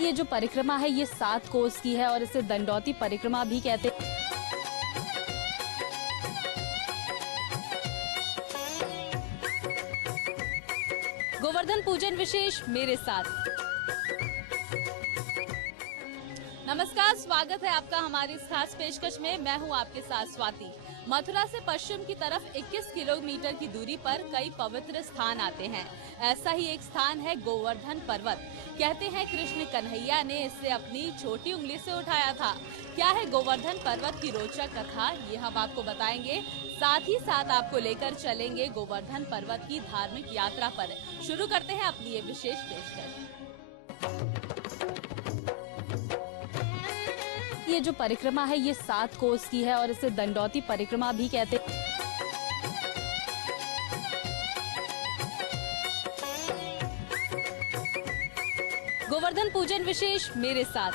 ये जो परिक्रमा है ये 7 कोस की है और इसे दंडौती परिक्रमा भी कहते हैं। गोवर्धन पूजन विशेष मेरे साथ। नमस्कार, स्वागत है आपका हमारी इस खास पेशकश में। मैं हूं आपके साथ स्वाति। मथुरा से पश्चिम की तरफ 21 किलोमीटर की दूरी पर कई पवित्र स्थान आते हैं। ऐसा ही एक स्थान है गोवर्धन पर्वत। कहते हैं कृष्ण कन्हैया ने इसे अपनी छोटी उंगली से उठाया था। क्या है गोवर्धन पर्वत की रोचक कथा, ये हम आपको बताएंगे। साथ ही साथ आपको लेकर चलेंगे गोवर्धन पर्वत की धार्मिक यात्रा पर। शुरू करते हैं अपनी ये विशेष पेशकश। ये जो परिक्रमा है ये 7 कोस की है और इसे दंडौती परिक्रमा भी कहते हैं। गोवर्धन पूजन विशेष मेरे साथ।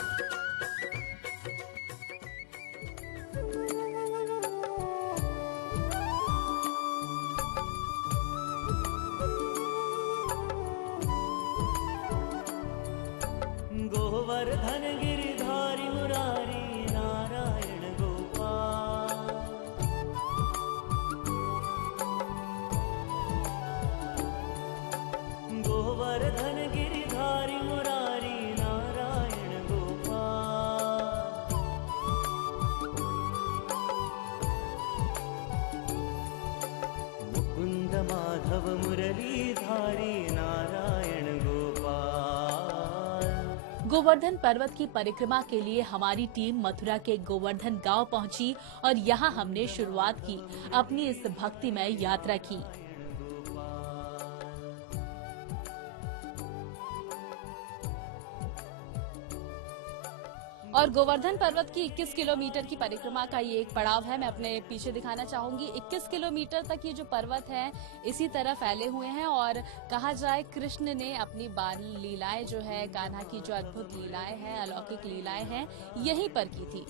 गोवर्धन गिरिधारी मुरारी नारायण गोपाल। गोवर्धन गिरिधारी मुरारी नारायण गोपाल। मुकुंद माधव मुरलीधारी नारायण गोपाल। गोवर्धन पर्वत की परिक्रमा के लिए हमारी टीम मथुरा के गोवर्धन गांव पहुंची और यहां हमने शुरुआत की अपनी इस भक्तिमय यात्रा की। और गोवर्धन पर्वत की 21 किलोमीटर की परिक्रमा का ये एक पड़ाव है। मैं अपने पीछे दिखाना चाहूंगी। 21 किलोमीटर तक ये जो पर्वत है इसी तरह फैले हुए हैं और कहा जाए कृष्ण ने अपनी बाल लीलाएं जो है, कान्हा की जो अद्भुत लीलाएं हैं, अलौकिक लीलाएं हैं, यहीं पर की थी।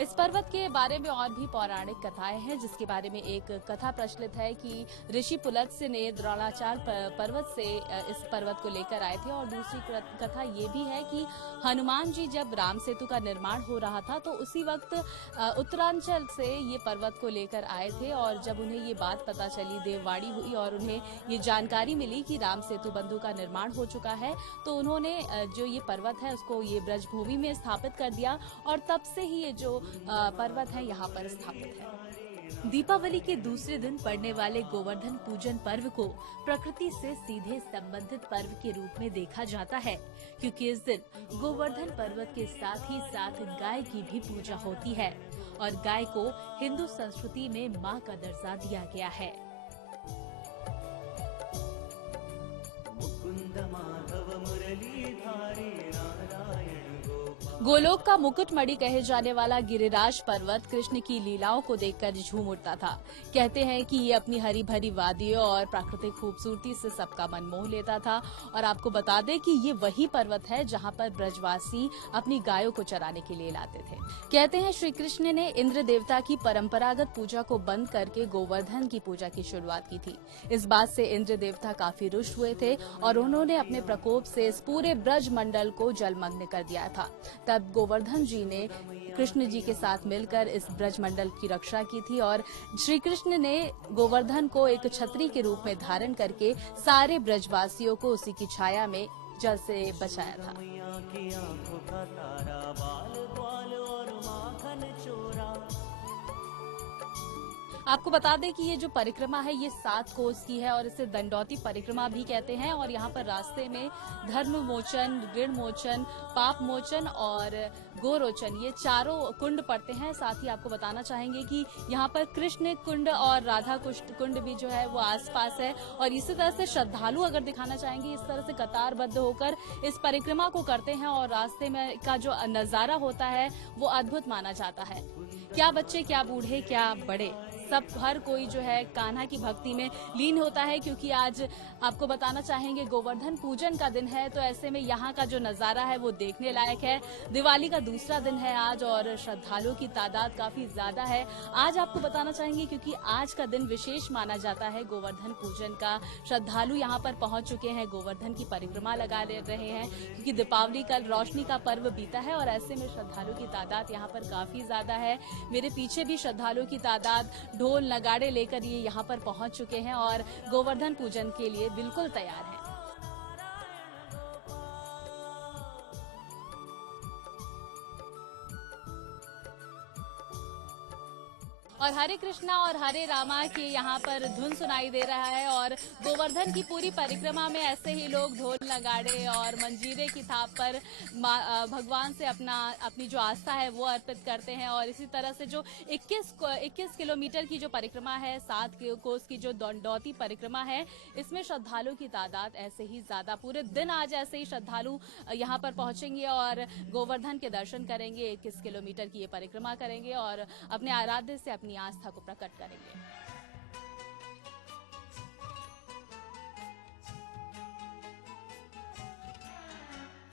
इस पर्वत के बारे में और भी पौराणिक कथाएं हैं, जिसके बारे में एक कथा प्रचलित है कि ऋषि पुलत्स्य ने द्रोणाचार्य पर्वत से इस पर्वत को लेकर आए थे। और दूसरी कथा ये भी है कि हनुमान जी जब राम सेतु का निर्माण हो रहा था तो उसी वक्त उत्तरांचल से ये पर्वत को लेकर आए थे। और जब उन्हें ये बात पता चली, देववाणी हुई और उन्हें ये जानकारी मिली कि राम सेतु बंधु का निर्माण हो चुका है, तो उन्होंने जो ये पर्वत है उसको ये ब्रजभूमि में स्थापित कर दिया और तब से ही ये जो पर्वत है यहाँ पर स्थापित है। दीपावली के दूसरे दिन पड़ने वाले गोवर्धन पूजन पर्व को प्रकृति से सीधे संबंधित पर्व के रूप में देखा जाता है, क्योंकि इस दिन गोवर्धन पर्वत के साथ ही साथ गाय की भी पूजा होती है और गाय को हिंदू संस्कृति में मां का दर्जा दिया गया है। मुकुंद माधव मुरलीधारी नारायण गोपाल। गोलोक का मुकुटमणि कहे जाने वाला गिरिराज पर्वत कृष्ण की लीलाओं को देखकर झूम उठता था। कहते हैं कि ये अपनी हरी भरी वादियों और प्राकृतिक खूबसूरती से सबका मन मोह लेता था। और आपको बता दें कि ये वही पर्वत है जहां पर ब्रजवासी अपनी गायों को चराने के लिए लाते थे। कहते हैं श्री कृष्ण ने इंद्र देवता की परंपरागत पूजा को बंद करके गोवर्धन की पूजा की शुरुआत की थी। इस बात से इंद्र देवता काफी रुष्ट हुए थे और उन्होंने अपने प्रकोप से इस पूरे ब्रज मंडल को जलमग्न कर दिया था। तब गोवर्धन जी ने कृष्ण जी के साथ मिलकर इस ब्रज मंडल की रक्षा की थी और श्री कृष्ण ने गोवर्धन को एक छतरी के रूप में धारण करके सारे ब्रजवासियों को उसी की छाया में जल से बचाया था। मैया की आंखों का तारा, बाल ग्वाल और माखन चोरा। आपको बता दें कि ये जो परिक्रमा है ये 7 कोस की है और इसे दंडौती परिक्रमा भी कहते हैं। और यहाँ पर रास्ते में धर्म मोचन, ऋण मोचन, पाप मोचन और गोरोचन, ये चारों कुंड पड़ते हैं। साथ ही आपको बताना चाहेंगे कि यहाँ पर कृष्ण कुंड और राधा कुंड भी जो है वो आसपास है। और इसी तरह से श्रद्धालु अगर दिखाना चाहेंगे, इस तरह से कतारबद्ध होकर इस परिक्रमा को करते हैं और रास्ते में का जो नजारा होता है वो अद्भुत माना जाता है। क्या बच्चे, क्या बूढ़े, क्या बड़े, सब हर कोई जो है कान्हा की भक्ति में लीन होता है, क्योंकि आज आपको बताना चाहेंगे गोवर्धन पूजन का दिन है। तो ऐसे में यहाँ का जो नजारा है वो देखने लायक है। दिवाली का दूसरा दिन है आज और श्रद्धालुओं की तादाद काफी ज्यादा है। आज आपको बताना चाहेंगे क्योंकि आज का दिन विशेष माना जाता है गोवर्धन पूजन का। श्रद्धालु यहाँ पर पहुंच चुके हैं, गोवर्धन की परिक्रमा लगा रहे हैं, क्योंकि दीपावली कल रोशनी का पर्व बीता है और ऐसे में श्रद्धालुओं की तादाद यहाँ पर काफी ज्यादा है। मेरे पीछे भी श्रद्धालुओं की तादाद ढोल नगाड़े लेकर ये यहाँ पर पहुंच चुके हैं और गोवर्धन पूजन के लिए बिल्कुल तैयार हैं। और हरे कृष्णा और हरे रामा की यहाँ पर धुन सुनाई दे रहा है और गोवर्धन की पूरी परिक्रमा में ऐसे ही लोग ढोल नगाड़े और मंजीरे की थाप पर भगवान से अपनी जो आस्था है वो अर्पित करते हैं। और इसी तरह से जो 21 किलोमीटर की जो परिक्रमा है, 7 कोस की जो दंडौती परिक्रमा है, इसमें श्रद्धालुओं की तादाद ऐसे ही ज्यादा पूरे दिन आज ऐसे ही श्रद्धालु यहाँ पर पहुंचेंगे और गोवर्धन के दर्शन करेंगे, 21 किलोमीटर की ये परिक्रमा करेंगे और अपने आराध्य से अपनी आस्था को प्रकट करेंगे।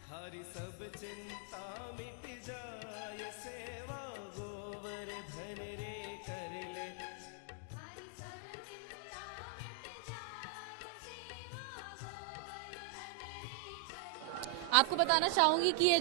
हरि सब चिंता मिट जाए, सेवा गोवर्धन रे कर ले। हरि सब चिंता मिट जाए, सेवा गोवर्धन रे कर ले। आपको बताना चाहूंगी कि ये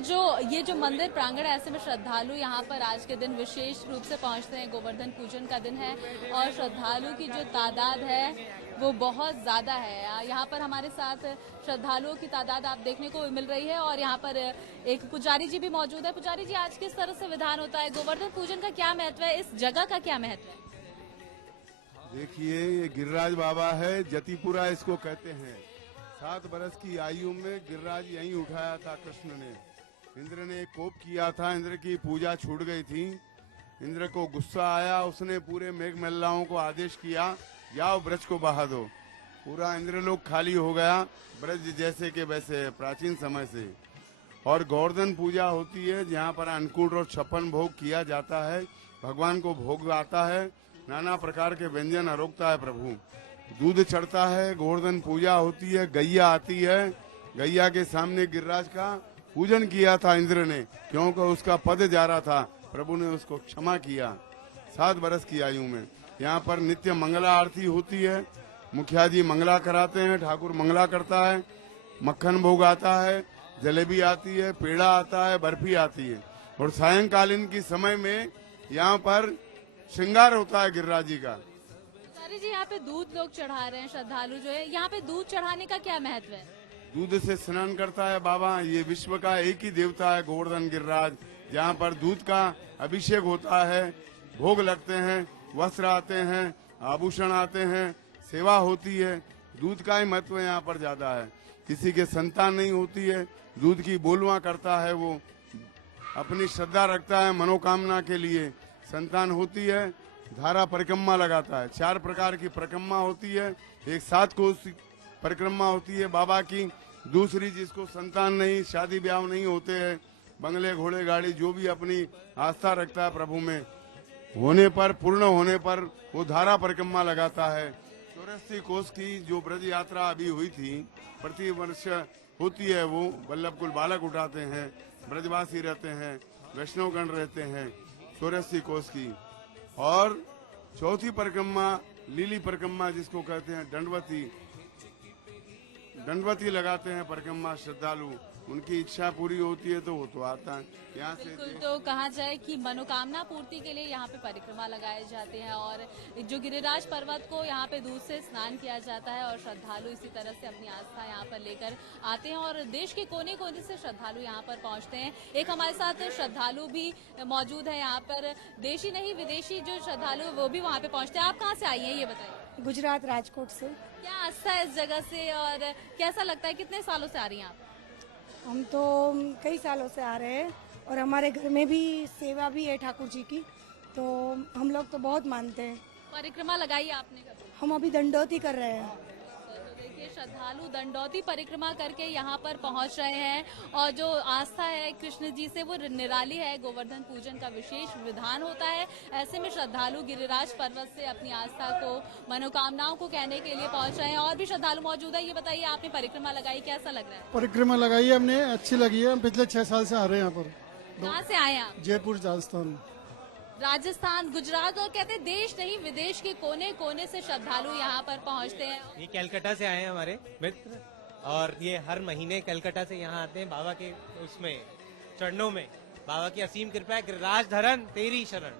जो मंदिर प्रांगण है, ऐसे में श्रद्धालु यहाँ पर आज के दिन विशेष रूप से पहुंचते हैं। गोवर्धन पूजन का दिन है और श्रद्धालु की जो तादाद है वो बहुत ज्यादा है। यहाँ पर हमारे साथ श्रद्धालुओं की तादाद आप देखने को मिल रही है और यहाँ पर एक पुजारी जी भी मौजूद है। पुजारी जी, आज किस तरह से विधान होता है? गोवर्धन पूजन का क्या महत्व है? इस जगह का क्या महत्व है? देखिए, ये गिरिराज बाबा है, जतिपुरा इसको कहते हैं। 7 बरस की आयु में गिरिराज यहीं उठाया था कृष्ण ने। इंद्र ने कोप किया था, इंद्र की पूजा छूट गई थी। इंद्र को गुस्सा आया, उसने पूरे मेघमल्लाओं को आदेश किया, जाओ ब्रज को बहा दो। पूरा इंद्रलोक खाली हो गया, ब्रज जैसे के वैसे प्राचीन समय से। और गोवर्धन पूजा होती है जहाँ पर अन्नकूट और 56 भोग किया जाता है। भगवान को भोग आता है, नाना प्रकार के व्यंजन आरोगता है प्रभु। दूध चढ़ता है, गोवर्धन पूजा होती है, गैया आती है। गैया के सामने गिरिराज का पूजन किया था इंद्र ने, क्योंकि उसका पद जा रहा था। प्रभु ने उसको क्षमा किया 7 बरस की आयु में। यहाँ पर नित्य मंगला आरती होती है, मुखिया जी मंगला कराते हैं, ठाकुर मंगला करता है, मक्खन भोग आता है, जलेबी आती है, पेड़ा आता है, बर्फी आती है। और सायंकालीन की समय में यहाँ पर श्रृंगार होता है गिरिराज जी का। पुजारी जी, यहाँ पे दूध लोग चढ़ा रहे हैं, श्रद्धालु जो है, यहाँ पे दूध चढ़ाने का क्या महत्व है? दूध से स्नान करता है बाबा। ये विश्व का एक ही देवता है गोवर्धन गिरिराज, जहाँ पर दूध का अभिषेक होता है, भोग लगते हैं, वस्त्र आते हैं, आभूषण आते हैं, सेवा होती है। दूध का ही महत्व यहाँ पर ज्यादा है। किसी के संतान नहीं होती है, दूध की बोलवा करता है, वो अपनी श्रद्धा रखता है, मनोकामना के लिए संतान होती है, धारा परिक्रमा लगाता है। 4 प्रकार की परिक्रमा होती है। एक 7 कोस परिक्रमा होती है बाबा की। दूसरी, जिसको संतान नहीं, शादी ब्याह नहीं होते हैं, बंगले घोड़े गाड़ी जो भी अपनी आस्था रखता है प्रभु में, होने पर, पूर्ण होने पर वो धारा परिक्रमा लगाता है। 84 कोस की जो ब्रज यात्रा अभी हुई थी, प्रति वर्ष होती है। वो वल्लभ कुल बालक उठाते हैं, ब्रजवासी रहते हैं, वैष्णवगण रहते हैं 84 कोस की। और चौथी परिक्रमा लीली परिक्रमा जिसको कहते हैं, दंडवती लगाते हैं परिक्रमा श्रद्धालु। उनकी इच्छा पूरी होती है तो वो तो आता है यहाँ से। बिल्कुल, तो कहा जाए कि मनोकामना पूर्ति के लिए यहाँ पे परिक्रमा लगाए जाते हैं और जो गिरिराज पर्वत को यहाँ पे दूध से स्नान किया जाता है और श्रद्धालु इसी तरह से अपनी आस्था यहाँ पर लेकर आते हैं और देश के कोने कोने से श्रद्धालु यहाँ पर पहुँचते हैं। एक हमारे साथ श्रद्धालु भी मौजूद है यहाँ पर, देशी नहीं विदेशी जो श्रद्धालु वो भी वहाँ पे पहुँचते हैं। आप कहाँ से आई हैं ये बताइए? गुजरात, राजकोट से। क्या आस्था है इस जगह से और कैसा लगता है? कितने सालों से आ रही हैं आप? हम तो कई सालों से आ रहे हैं और हमारे घर में भी सेवा भी है ठाकुर जी की, तो हम लोग तो बहुत मानते हैं। परिक्रमा लगाई आपने कभी? हम अभी दंडौती कर रहे हैं। तो देखिए श्रद्धालु दंडौती परिक्रमा करके यहाँ पर पहुँच रहे हैं और जो आस्था है कृष्ण जी से वो निराली है। गोवर्धन पूजन का विशेष विधान होता है। ऐसे में श्रद्धालु गिरिराज पर्वत से अपनी आस्था को, मनोकामनाओं को कहने के लिए पहुँच रहे हैं। और भी श्रद्धालु मौजूद है। ये बताइए, आपने परिक्रमा लगाई, कैसा लग रहा है? परिक्रमा लगाई है हमने, अच्छी लगी है। हम पिछले 6 साल से आ रहे हैं यहाँ पर। कहाँ से आए आप? जयपुर, राजस्थान। राजस्थान, गुजरात और कहते हैं देश नहीं विदेश के कोने कोने से श्रद्धालु यहाँ पर पहुँचते हैं। ये कलकत्ता से आए हैं हमारे मित्र, और ये हर महीने कलकत्ता से यहाँ आते हैं बाबा के उसमें चरणों में। बाबा की असीम कृपा है, गिरिराज धरन तेरी शरण।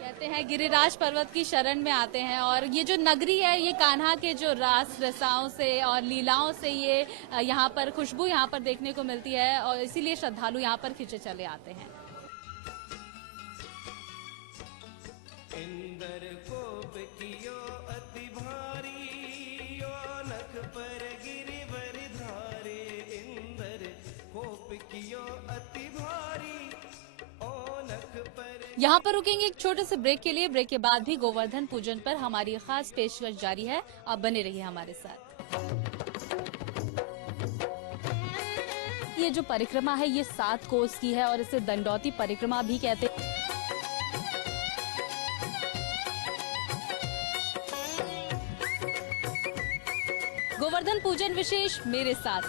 कहते हैं गिरिराज पर्वत की शरण में आते हैं। और ये जो नगरी है, ये कान्हा के जो रास रसाओं से और लीलाओं से ये यहाँ पर खुशबू यहाँ पर देखने को मिलती है और इसीलिए श्रद्धालु यहाँ पर खिंचे चले आते हैं। इंदर कोप कियो अति भारी, ओ नख पर गिरिवर धारे। इंदर कोप कियो अति भारी, ओ नख पर। यहाँ पर रुकेंगे एक छोटे से ब्रेक के लिए। ब्रेक के बाद भी गोवर्धन पूजन पर हमारी खास पेशकश जारी है। आप बने रहिए हमारे साथ। ये जो परिक्रमा है ये 7 कोस की है और इसे दंडौती परिक्रमा भी कहते हैं। गोवर्धन पूजन विशेष मेरे साथ।